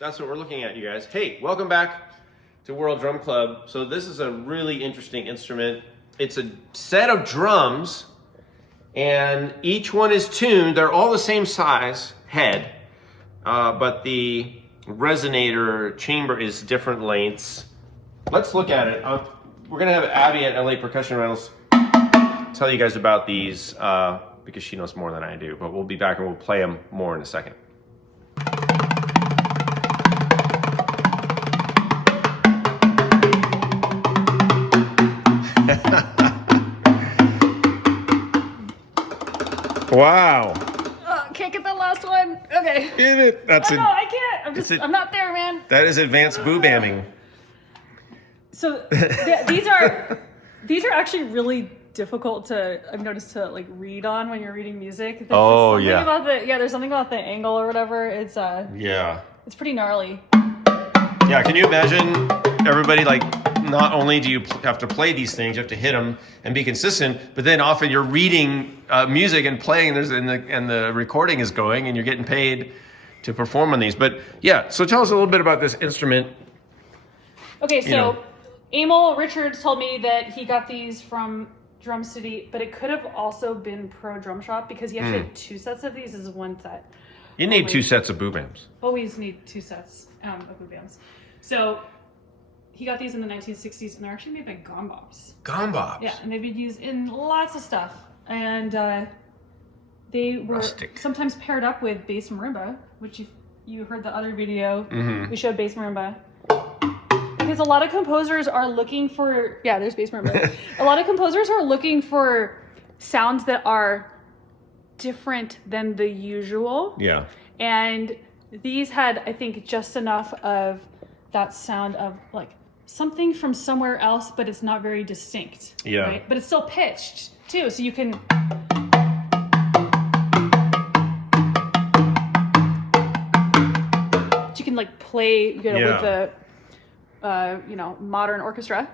That's what we're looking at, you guys. Hey, welcome back to World Drum Club. So this is a really interesting instrument. It's a set of drums, and each one is tuned. They're all the same size head, but the resonator chamber is different lengths. Let's look at it. We're gonna have Abby at LA Percussion Rentals tell you guys about these because she knows more than I do, but we'll be back and we'll play them more in a second. Wow. Can't get that last one. Okay. Get it? That's no, I can't. I'm not there, man. That is advanced boo-bamming. So these are actually really difficult to, I've noticed, to like read on when you're reading music. There's there's something about the angle or whatever. It's it's pretty gnarly. Yeah, can you imagine everybody, like, not only do you have to play these things, you have to hit them and be consistent, but then often you're reading music and playing, and the recording is going, and you're getting paid to perform on these. But yeah, so tell us a little bit about this instrument. Okay, so Emil Richards told me that he got these from Drum City, but it could have also been Pro Drum Shop because he actually had 2 sets of these as one set. You need 2 sets of boo-bams. Always need 2 sets of boo-bams. So he got these in the 1960s, and they're actually made by Congas. Congas? Yeah, and they've been used in lots of stuff. And they were sometimes paired up with bass marimba, which you heard the other video. We showed bass marimba. Because a lot of composers are looking for, there's bass marimba. A lot of composers are looking for sounds that are different than the usual. Yeah. And these had, I think, just enough of that sound of like something from somewhere else, but it's not very distinct. Yeah. Right? But it's still pitched too, so you can. You can like play, with the, modern orchestra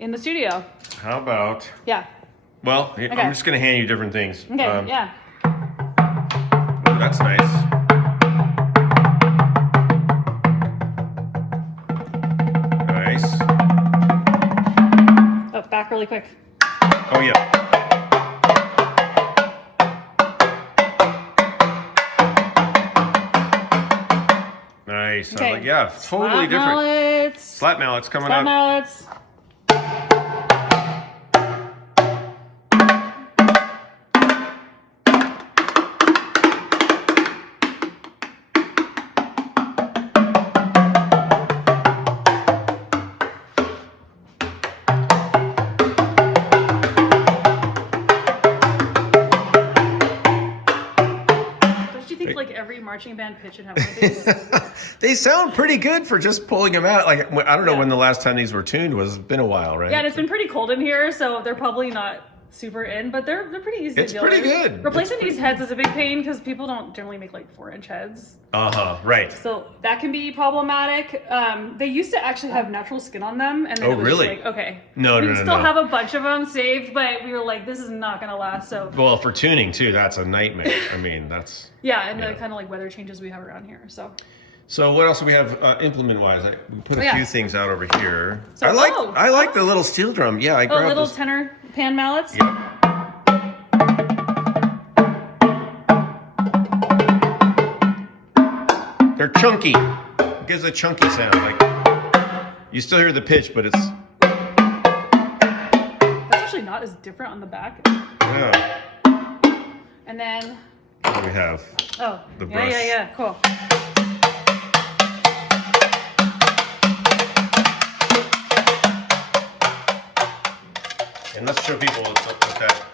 in the studio. How about? Yeah. Well, okay. I'm just gonna hand you different things. Okay. Yeah. Ooh, that's nice. Oh, back really quick. Oh, yeah. Nice. Okay. Totally different. Mallets. Slap mallets coming Slap up. mallets. Marching band pitch and have one of these. They sound pretty good for just pulling them out. Like, I don't know when the last time these were tuned was. It's been a while, right? Yeah, and it's been pretty cold in here, so they're probably not super in, but they're pretty easy to deal with. It's pretty good. Replacing these heads is a big pain because people don't generally make like 4-inch heads. Right. So that can be problematic. They used to actually have natural skin on them, and then it was really? just like, okay. No. We still have a bunch of them saved, but we were like, this is not going to last. So. Well, for tuning too, that's a nightmare. I mean, that's. Yeah, and the kind of like weather changes we have around here. So what else do we have implement-wise? We put a few things out over here. So, I like the little steel drum. Yeah, I grabbed little tenor pan mallets. Yep. They're chunky. It gives a chunky sound. Like you still hear the pitch, but it's. That's actually not as different on the back. Yeah. And then. What do we have? Oh. The brush. Yeah. Cool. And let's show people what that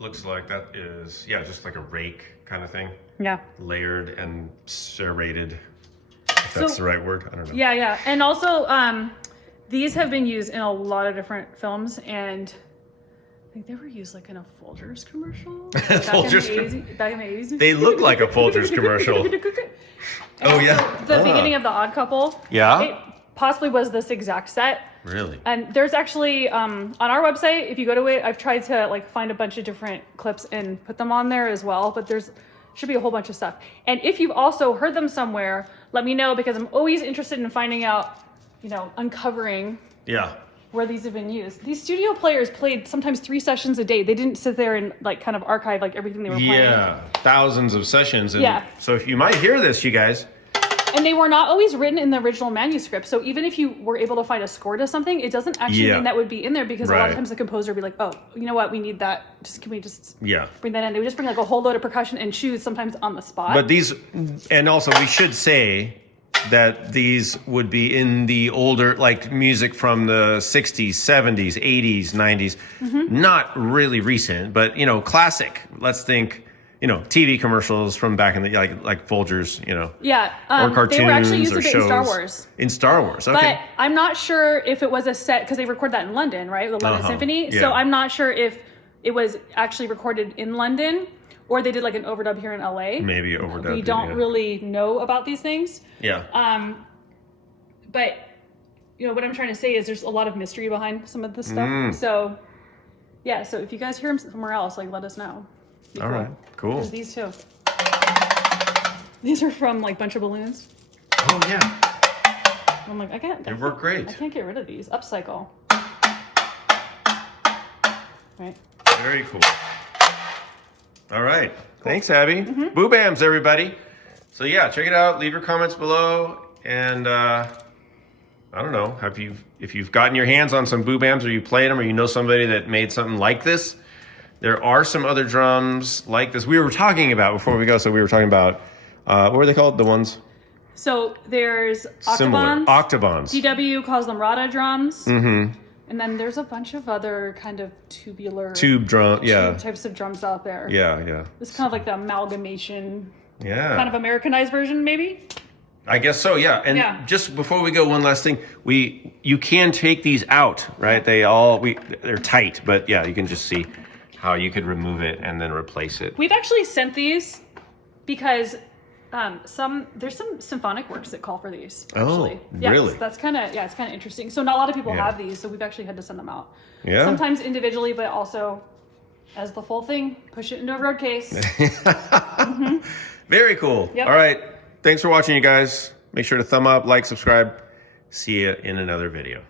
looks like. That is, just like a rake kind of thing. Yeah. Layered and serrated, if that's the right word. I don't know. Yeah. And also, these have been used in a lot of different films, and I think they were used like in a Folgers commercial. Back in the 80s. They look like a Folgers commercial. The beginning of The Odd Couple. Yeah. It possibly was this exact set. Really? And there's actually, on our website, if you go to it, I've tried to like find a bunch of different clips and put them on there as well, but there's should be a whole bunch of stuff. And if you've also heard them somewhere, let me know, because I'm always interested in finding out, you know, uncovering where these have been used. These studio players played sometimes 3 sessions a day. They didn't sit there and like kind of archive like everything they were playing. Yeah, thousands of sessions. And Yeah. so if you might hear this, you guys. And they were not always written in the original manuscript. So even if you were able to find a score to something, it doesn't actually mean that would be in there, because a lot of times the composer would be like, oh, you know what, we need that. Can we just bring that in? They would just bring like a whole load of percussion and choose sometimes on the spot. But these, and also we should say that these would be in the older, like music from the 60s, 70s, 80s, 90s. Not really recent, but, you know, classic. Let's think, you know, TV commercials from back in the, like Folgers, you know. Yeah. Or cartoons. They were actually used or a bit shows. in Star Wars. In Star Wars, okay. But I'm not sure if it was a set, because they record that in London, right? The London Symphony. Yeah. So I'm not sure if it was actually recorded in London, or they did like an overdub here in LA. Maybe overdub. We don't really know about these things. Yeah. But, you know, what I'm trying to say is there's a lot of mystery behind some of this stuff. So, yeah, so if you guys hear them somewhere else, like, let us know. All right, cool. There's these too. These are from, like, Bunch of Balloons. Oh, yeah. I'm like, They work great. I can't get rid of these. Upcycle. Right. Very cool. All right. Thanks, Abby. Boo Bams, everybody. So, yeah, check it out. Leave your comments below. And, I don't know, if you've gotten your hands on some Boo Bams, or you played them, or you know somebody that made something like this, there are some other drums like this. We were talking about, before we go, so we were talking about, what were they called? The ones? So there's Similar. octobans. Octobans. DW calls them rata drums. And then there's a bunch of other kind of tubular Tube drum, types of drums out there. Yeah. It's kind of like the amalgamation, Yeah. kind of Americanized version, maybe. I guess so, yeah. And just before we go, one last thing. You can take these out, right? They're tight, but yeah, you can just see how you could remove it and then replace it. We've actually sent these because there's some symphonic works that call for these. Actually. Oh, really? So that's kind of it's kind of interesting. So not a lot of people have these, so we've actually had to send them out. Yeah. Sometimes individually, but also as the full thing. Push it into a road case. Very cool. Yep. All right. Thanks for watching, you guys. Make sure to thumb up, like, subscribe. See you in another video.